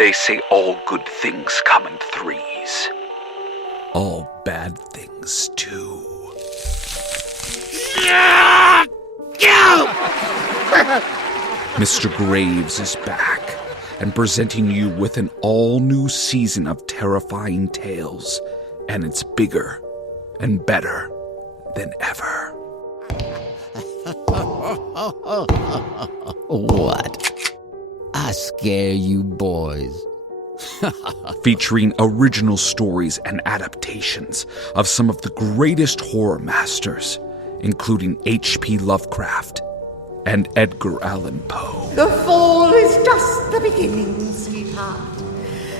They say all good things come in threes. All bad things, too. Mr. Graves is back and presenting you with an all-new season of terrifying tales, and it's bigger and better than ever. What? I scare you boys. Featuring original stories and adaptations of some of the greatest horror masters, including H.P. Lovecraft and Edgar Allan Poe. The fall is just the beginning, sweetheart.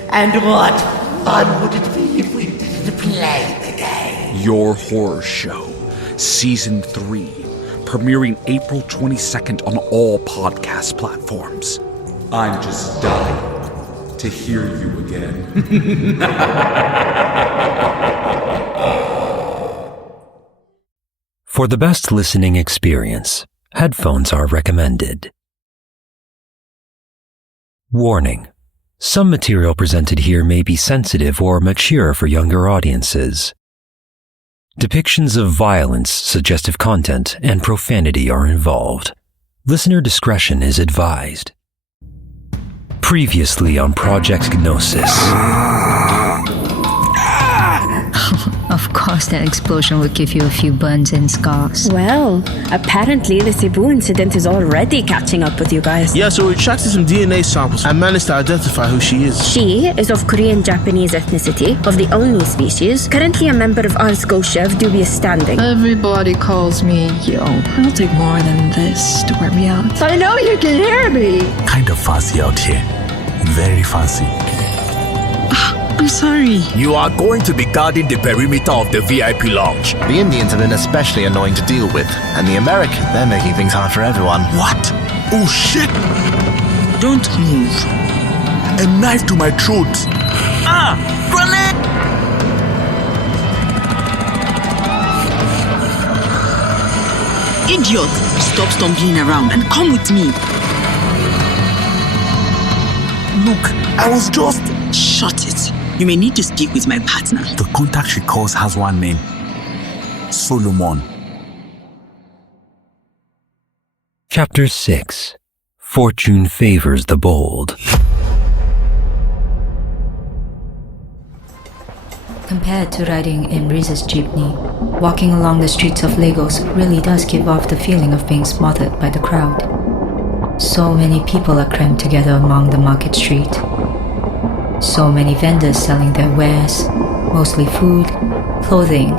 And what fun would it be if we did play the game? Your Horror Show, Season 3, premiering April 22nd on all podcast platforms. I'm just dying to hear you again. For the best listening experience, headphones are recommended. Warning: some material presented here may be sensitive or mature for younger audiences. Depictions of violence, suggestive content, and profanity are involved. Listener discretion is advised. Previously on Project Gnosis. Of course that explosion would give you a few burns and scars. Well, apparently the Cebu incident is already catching up with you guys. Yeah, so we extracted some DNA samples and managed to identify who she is. She is of Korean-Japanese ethnicity, of the Oni species, currently a member of Ars Gotia of dubious standing. Everybody calls me Yo. I'll take more than this to wear me out. I know you can hear me! Kind of fancy out here. Very fancy. I'm sorry. You are going to be guarding the perimeter of the VIP lounge. The Indians have been especially annoying to deal with, and the Americans, they're making things hard for everyone. What? Oh shit! Don't move. A knife to my throat. Ah! Grenade! Idiot! Stop stumbling around and come with me. Look, I was just... Shut it. You may need to speak with my partner. The contact she calls has one name. Solomon. Chapter 6. Fortune Favors the Bold. Compared to riding in Riz's jeepney, walking along the streets of Lagos really does give off the feeling of being smothered by the crowd. So many people are crammed together among the market street. So many vendors selling their wares, mostly food, clothing,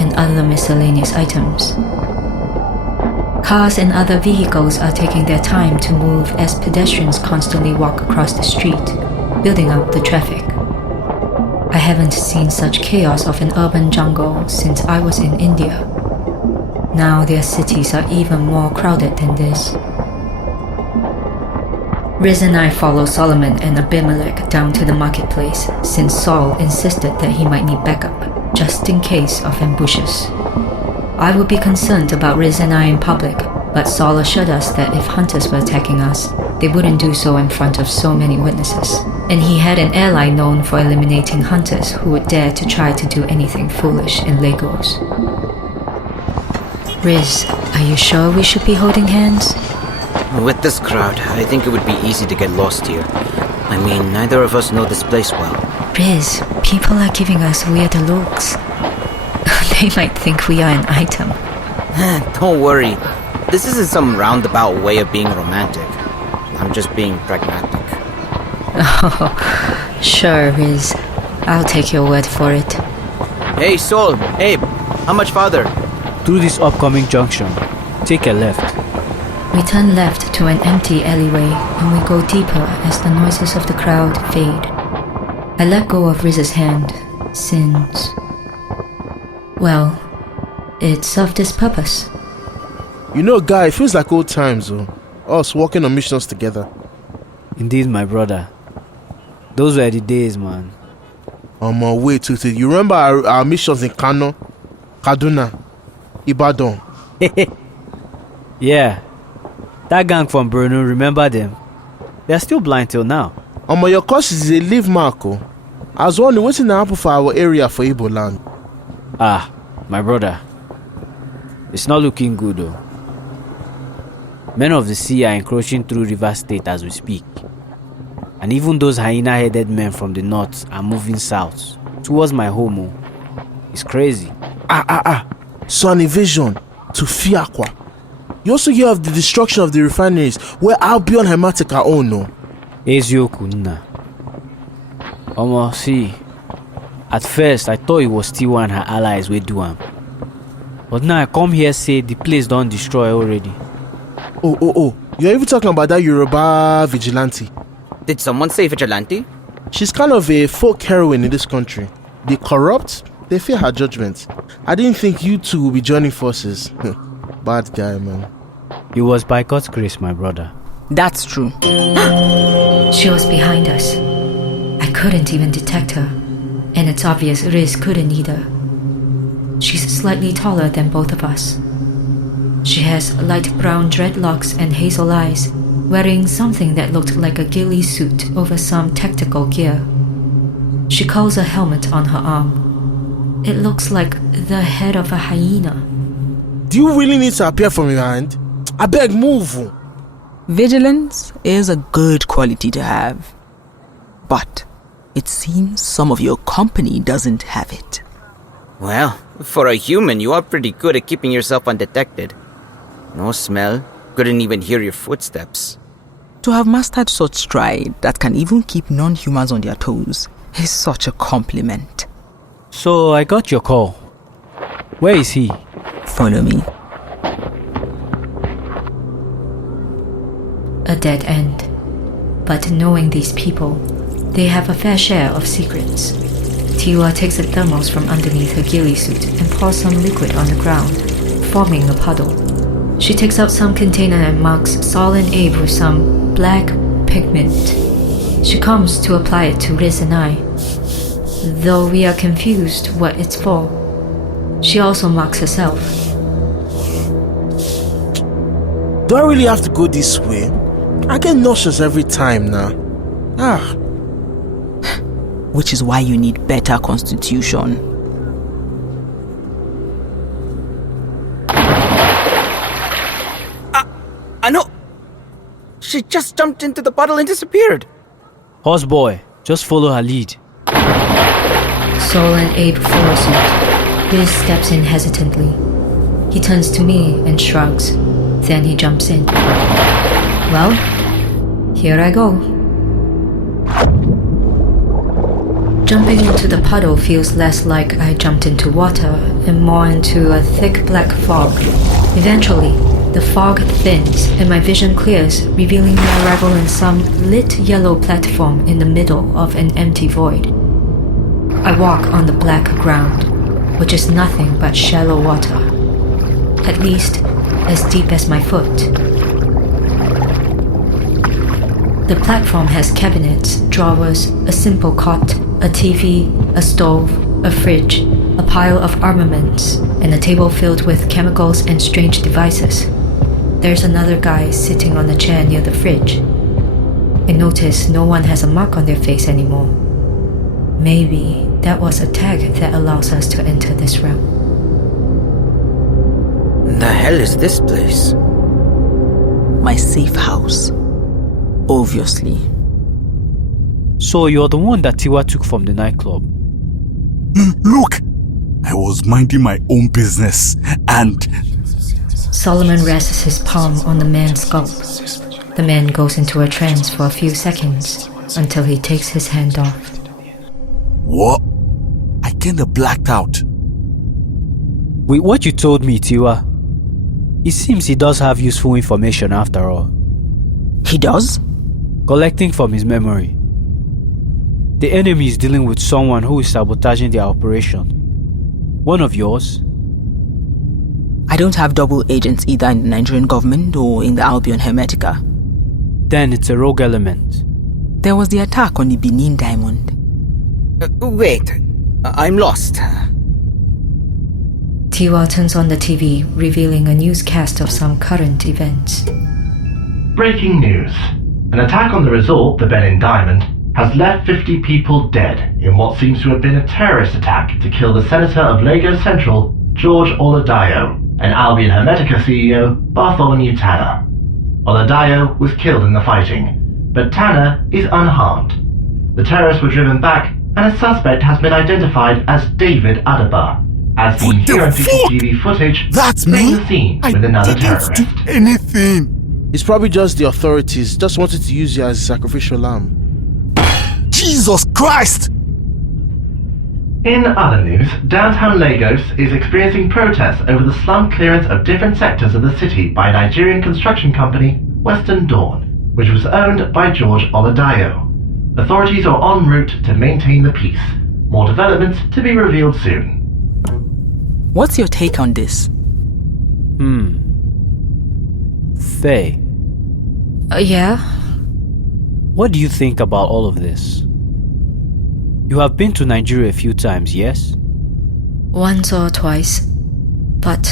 and other miscellaneous items. Cars and other vehicles are taking their time to move as pedestrians constantly walk across the street, building up the traffic. I haven't seen such chaos of an urban jungle since I was in India. Now their cities are even more crowded than this. Riz and I follow Solomon and Abimelech down to the marketplace since Saul insisted that he might need backup, just in case of ambushes. I would be concerned about Riz and I in public, but Saul assured us that if hunters were attacking us, they wouldn't do so in front of so many witnesses. And he had an ally known for eliminating hunters who would dare to try to do anything foolish in Lagos. Riz, are you sure we should be holding hands? With this crowd, I think it would be easy to get lost here. I mean, neither of us know this place well. Riz, people are giving us weird looks. They might think we are an item. Don't worry. This isn't some roundabout way of being romantic. I'm just being pragmatic. Oh, sure, Riz. I'll take your word for it. Hey, Sol, Abe, how much farther? Through this upcoming junction. Take a left. We turn left to an empty alleyway and we go deeper as the noises of the crowd fade. I let go of Riz's hand, since... well, it served its purpose. You know, guy, it feels like old times, though. Us walking on missions together. Indeed, my brother. Those were the days, man. On my way to it. You remember our missions in Kano, Kaduna, Ibadan? Yeah. That gang from Bruno, remember them? They're still blind till now. Your course is a leave Marco. I was wondering what's in the apple for our area for Igbo land. My brother. It's not looking good though. Men of the sea are encroaching through River State as we speak. And even those hyena-headed men from the north are moving south towards my home. It's crazy. So an invasion to Fiakwa. You also hear of the destruction of the refineries where Albion Hermetic are owned, no? Ezioku nna. See, at first I thought it was Tiwa and her allies wey do am. But now I come here say the place don't destroy already. Oh, you're even talking about that Yoruba vigilante. Did someone say vigilante? She's kind of a folk heroine in this country. They corrupt, they fear her judgment. I didn't think you two would be joining forces. Bad guy, man. It was by God's grace, my brother. That's true. She was behind us. I couldn't even detect her. And it's obvious Riz couldn't either. She's slightly taller than both of us. She has light brown dreadlocks and hazel eyes, wearing something that looked like a ghillie suit over some tactical gear. She calls a helmet on her arm. It looks like the head of a hyena. Do you really need to appear from your hand? I beg, move. Vigilance is a good quality to have. But it seems some of your company doesn't have it. Well, for a human, you are pretty good at keeping yourself undetected. No smell, couldn't even hear your footsteps. To have mastered such stride that can even keep non-humans on their toes is such a compliment. So I got your call. Where is he? Follow me. A dead end. But knowing these people, they have a fair share of secrets. Tiwa takes a thermos from underneath her ghillie suit and pours some liquid on the ground, forming a puddle. She takes out some container and marks Saul and Abe with some black pigment. She comes to apply it to Riz and I, though we are confused what it's for. She also marks herself. Do I really have to go this way? I get nauseous every time now. Which is why you need better constitution. I know. She just jumped into the puddle and disappeared. Horseboy, just follow her lead. Saul and Abe follow suit. Riz steps in hesitantly. He turns to me and shrugs. Then he jumps in. Well, here I go. Jumping into the puddle feels less like I jumped into water and more into a thick black fog. Eventually, the fog thins and my vision clears, revealing my arrival in some lit yellow platform in the middle of an empty void. I walk on the black ground, which is nothing but shallow water, at least as deep as my foot. The platform has cabinets, drawers, a simple cot, a TV, a stove, a fridge, a pile of armaments, and a table filled with chemicals and strange devices. There's another guy sitting on a chair near the fridge. I notice no one has a mark on their face anymore. Maybe that was a tag that allows us to enter this realm. The hell is this place? My safe house. Obviously. So you're the one that Tiwa took from the nightclub? Look! I was minding my own business and... Solomon rests his palm on the man's scalp. The man goes into a trance for a few seconds until he takes his hand off. What? I kinda blacked out. With what you told me, Tiwa, it seems he does have useful information after all. He does? Collecting from his memory. The enemy is dealing with someone who is sabotaging their operation. One of yours? I don't have double agents either in the Nigerian government or in the Albion Hermetica. Then it's a rogue element. There was the attack on the Benin diamond. Wait, I'm lost. Tiwa turns on the TV, revealing a newscast of some current events. Breaking news. An attack on the resort, the Benin Diamond, has left 50 people dead in what seems to have been a terrorist attack to kill the Senator of Lagos Central, George Oladayo, and Albion Hermetica CEO, Bartholomew Tanner. Oladayo was killed in the fighting, but Tanner is unharmed. The terrorists were driven back, and a suspect has been identified as David Adaba, as seen here on CCTV footage playing the scene with another terrorist. Do anything. It's probably just the authorities just wanted to use you as a sacrificial lamb. Jesus Christ! In other news, downtown Lagos is experiencing protests over the slum clearance of different sectors of the city by Nigerian construction company Western Dawn, which was owned by George Oladayo. Authorities are en route to maintain the peace. More developments to be revealed soon. What's your take on this? Fei. Yeah? What do you think about all of this? You have been to Nigeria a few times, yes? Once or twice. But,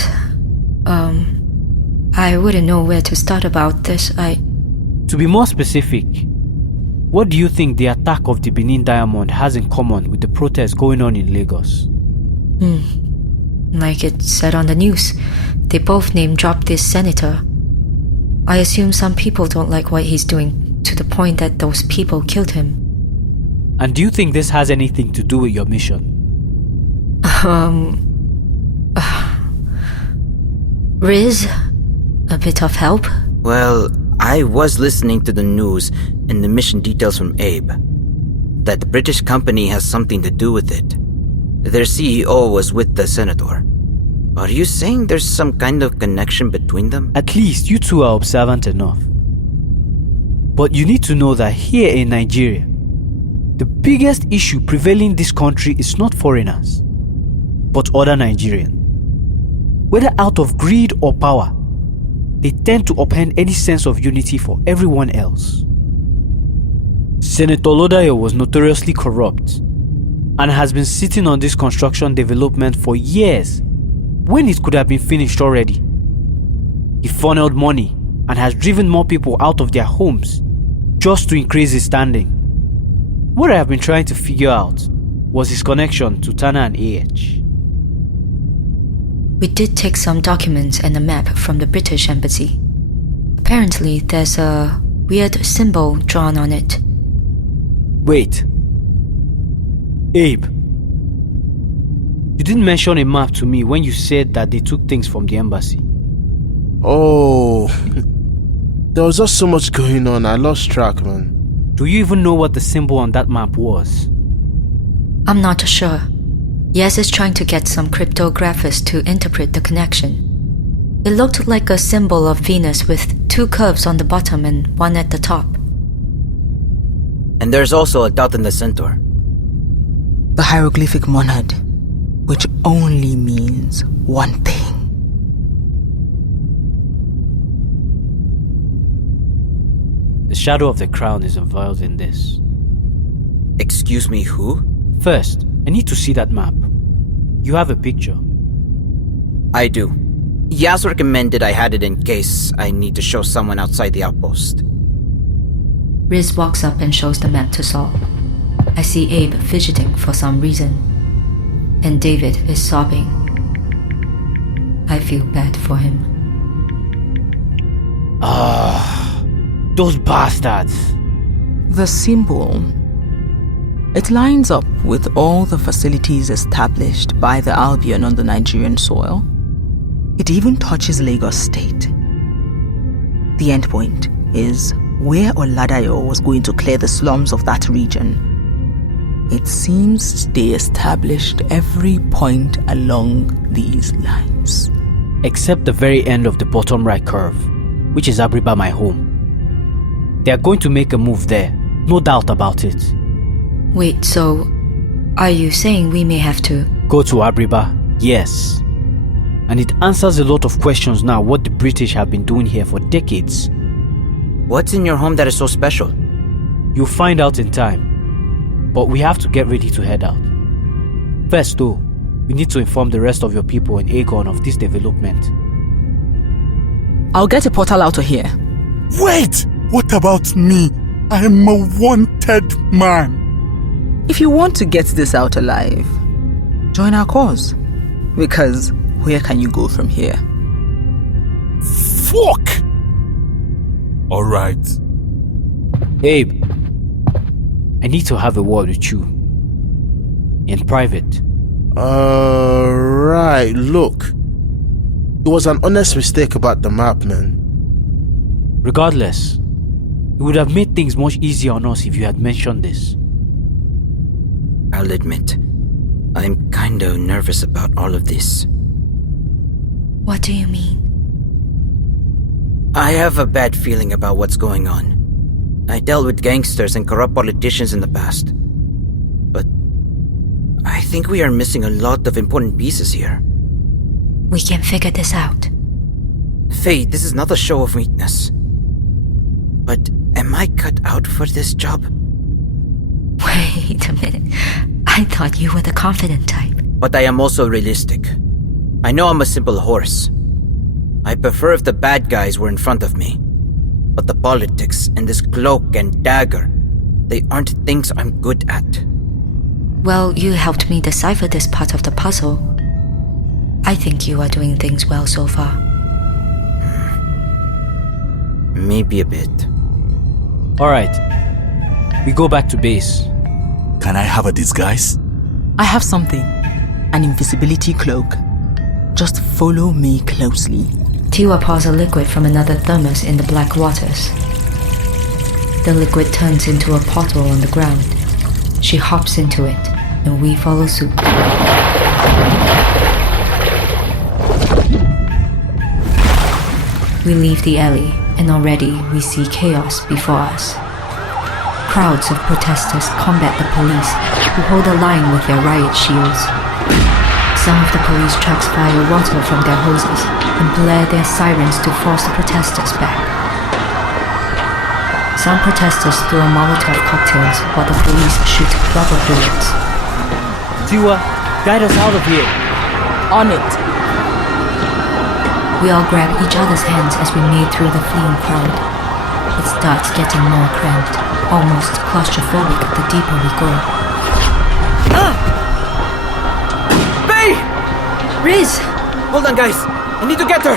I wouldn't know where to start about this. To be more specific, what do you think the attack of the Benin Diamond has in common with the protests going on in Lagos? Like it said on the news, they both name-dropped this senator. I assume some people don't like what he's doing, to the point that those people killed him. And do you think this has anything to do with your mission? Riz? A bit of help? Well, I was listening to the news and the mission details from Abe. That the British company has something to do with it. Their CEO was with the senator. Are you saying there's some kind of connection between them? At least you two are observant enough. But you need to know that here in Nigeria, the biggest issue prevailing in this country is not foreigners, but other Nigerians. Whether out of greed or power, they tend to upend any sense of unity for everyone else. Senator Oladayo was notoriously corrupt and has been sitting on this construction development for years when it could have been finished already. He funneled money and has driven more people out of their homes just to increase his standing. What I have been trying to figure out was his connection to Tanner and AH. We did take some documents and a map from the British embassy. Apparently, there's a weird symbol drawn on it. Wait. Abe. You didn't mention a map to me when you said that they took things from the embassy. Oh. There was just so much going on, I lost track, man. Do you even know what the symbol on that map was? I'm not sure. Yes is trying to get some cryptographers to interpret the connection. It looked like a symbol of Venus with 2 curves on the bottom and 1 at the top. And there's also a dot in the center. The hieroglyphic monad, which only means one thing. The shadow of the crown is involved in this. Excuse me, who? First, I need to see that map. You have a picture? I do. Yas recommended I had it in case I need to show someone outside the outpost. Riz walks up and shows the map to Saul. I see Abe fidgeting for some reason, and David is sobbing. I feel bad for him. Those bastards! The symbol. It lines up with all the facilities established by the Albion on the Nigerian soil. It even touches Lagos State. The endpoint is where Oladayo was going to clear the slums of that region. It seems they established every point along these lines. Except the very end of the bottom right curve, which is Abriba, my home. They are going to make a move there, no doubt about it. Wait, so are you saying we may have to go to Abriba? Yes. And it answers a lot of questions now what the British have been doing here for decades. What's in your home that is so special? You'll find out in time. But we have to get ready to head out. First though, we need to inform the rest of your people in Aegon of this development. I'll get a portal out of here. Wait! What about me? I am a wanted man. If you want to get this out alive, join our cause. Because where can you go from here? Fuck! Alright. Abe, I need to have a word with you. In private. Right, look. It was an honest mistake about the map, man. Regardless, it would have made things much easier on us if you had mentioned this. I'll admit, I'm kinda nervous about all of this. What do you mean? I have a bad feeling about what's going on. I dealt with gangsters and corrupt politicians in the past. But I think we are missing a lot of important pieces here. We can figure this out. Fei, this is not a show of weakness. But am I cut out for this job? Wait a minute. I thought you were the confident type. But I am also realistic. I know I'm a simple horse. I prefer if the bad guys were in front of me. But the politics and this cloak and dagger, they aren't things I'm good at. Well, you helped me decipher this part of the puzzle. I think you are doing things well so far. Maybe a bit. Alright, we go back to base. Can I have a disguise? I have something. An invisibility cloak. Just follow me closely. Tiwa pours a liquid from another thermos in the black waters. The liquid turns into a portal on the ground. She hops into it, and we follow suit. We leave the alley, and already we see chaos before us. Crowds of protesters combat the police, who hold a line with their riot shields. Some of the police trucks fire water from their hoses and blare their sirens to force the protesters back. Some protesters throw Molotov cocktails while the police shoot rubber bullets. Tiwa, guide us out of here. On it. We all grab each other's hands as we made through the fleeing crowd. It starts getting more cramped, almost claustrophobic the deeper we go. Fei! Riz! Hold on, guys. I need to get her.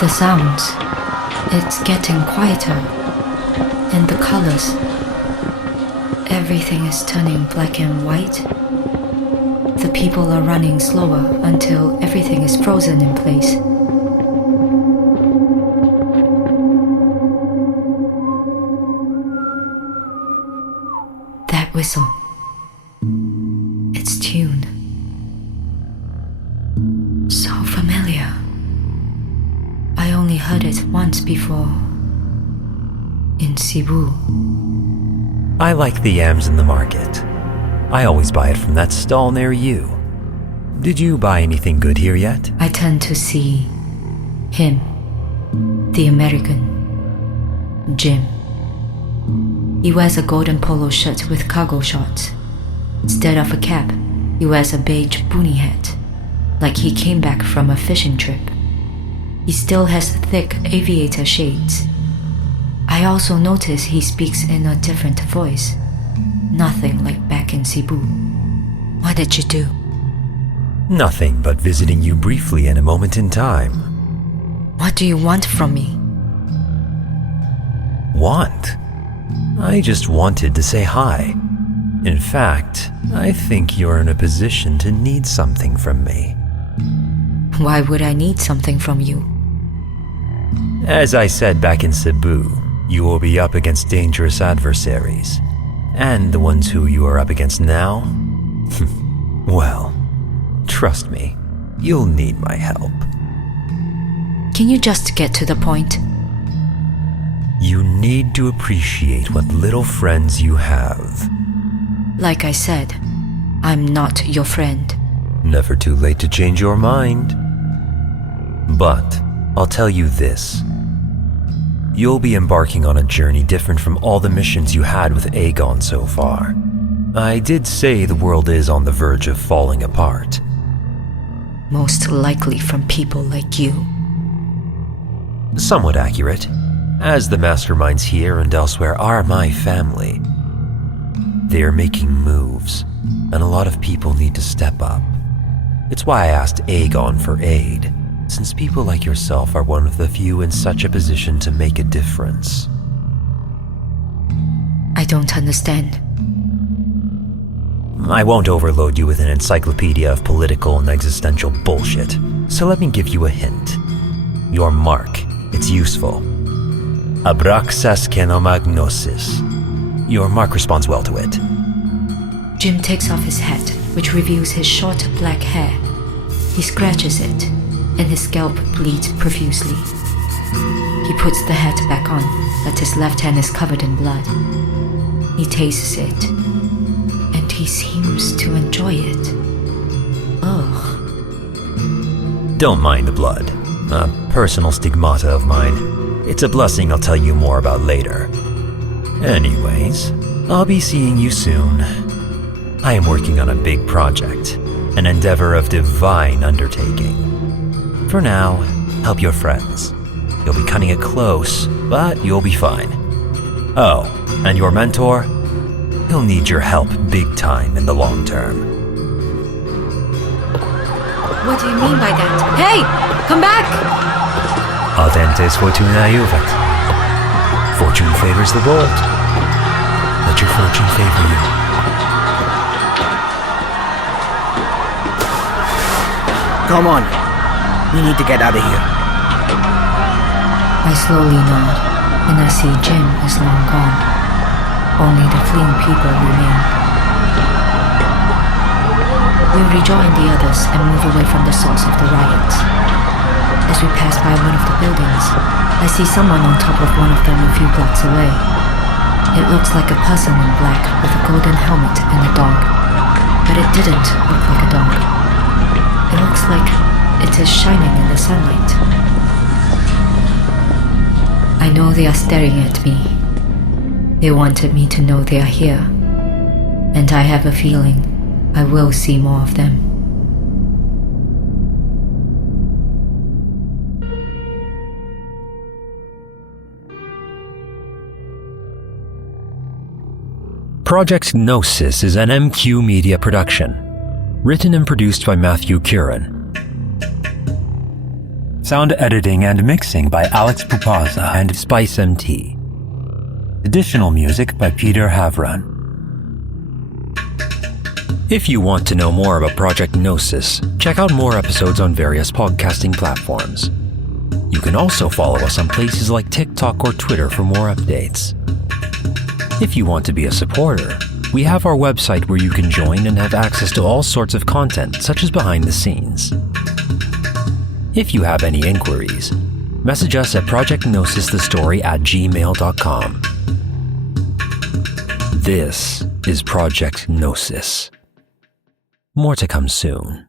The sounds. It's getting quieter. And the colors. Everything is turning black and white. The people are running slower until everything is frozen in place. That whistle. Its tune. So familiar. I only heard it once before. In Cebu. I like the yams in the market. I always buy it from that stall near you. Did you buy anything good here yet? I turn to see him, the American, Jim. He wears a golden polo shirt with cargo shorts. Instead of a cap, he wears a beige boonie hat, like he came back from a fishing trip. He still has thick aviator shades. I also notice he speaks in a different voice. Nothing like back in Cebu. What did you do? Nothing but visiting you briefly in a moment in time. What do you want from me? Want? I just wanted to say hi. In fact, I think you're in a position to need something from me. Why would I need something from you? As I said back in Cebu, you will be up against dangerous adversaries. And the ones who you are up against now? Well, trust me, you'll need my help. Can you just get to the point? You need to appreciate what little friends you have. Like I said, I'm not your friend. Never too late to change your mind. But I'll tell you this. You'll be embarking on a journey different from all the missions you had with Aegon so far. I did say the world is on the verge of falling apart. Most likely from people like you. Somewhat accurate. as the masterminds here and elsewhere are my family. They are making moves, and a lot of people need to step up. It's why I asked Aegon for aid, since people like yourself are one of the few in such a position to make a difference. I don't understand. I won't overload you with an encyclopedia of political and existential bullshit, so let me give you a hint. Your mark, it's useful. Abraxas Gnosis. Your mark responds well to it. Jim takes off his hat, which reveals his short black hair. He scratches it, and his scalp bleeds profusely. He puts the hat back on, but his left hand is covered in blood. He tastes it, and he seems to enjoy it. Ugh. Don't mind the blood. A personal stigmata of mine. It's a blessing I'll tell you more about later. Anyways, I'll be seeing you soon. I am working on a big project, an endeavor of divine undertaking. For now, help your friends. You'll be cutting it close, but you'll be fine. Oh, and your mentor? He'll need your help big time in the long term. What do you mean by that? Hey! Come back! Audentes fortuna juvat. Fortune favors the bold. Let your fortune favor you. Come on. We need to get out of here. I slowly nod, and I see Jim is long gone. Only the fleeing people remain. We rejoin the others and move away from the source of the riots. As we pass by one of the buildings, I see someone on top of one of them a few blocks away. It looks like a person in black with a golden helmet and a dog. But it didn't look like a dog. It looks like it is shining in the sunlight. I know they are staring at me. They wanted me to know they are here. And I have a feeling I will see more of them. Project Gnosis is an MQ Media production, written and produced by Matthew Kure. Sound editing and mixing by Alex Pupaza and SpyceMT. Additional music by Peter Havran. If you want to know more about Project Gnosis, check out more episodes on various podcasting platforms. You can also follow us on places like TikTok or Twitter for more updates. If you want to be a supporter, we have our website where you can join and have access to all sorts of content, such as behind the scenes. If you have any inquiries, message us at projectgnosisthestory@gmail.com. This is Project Gnosis. More to come soon.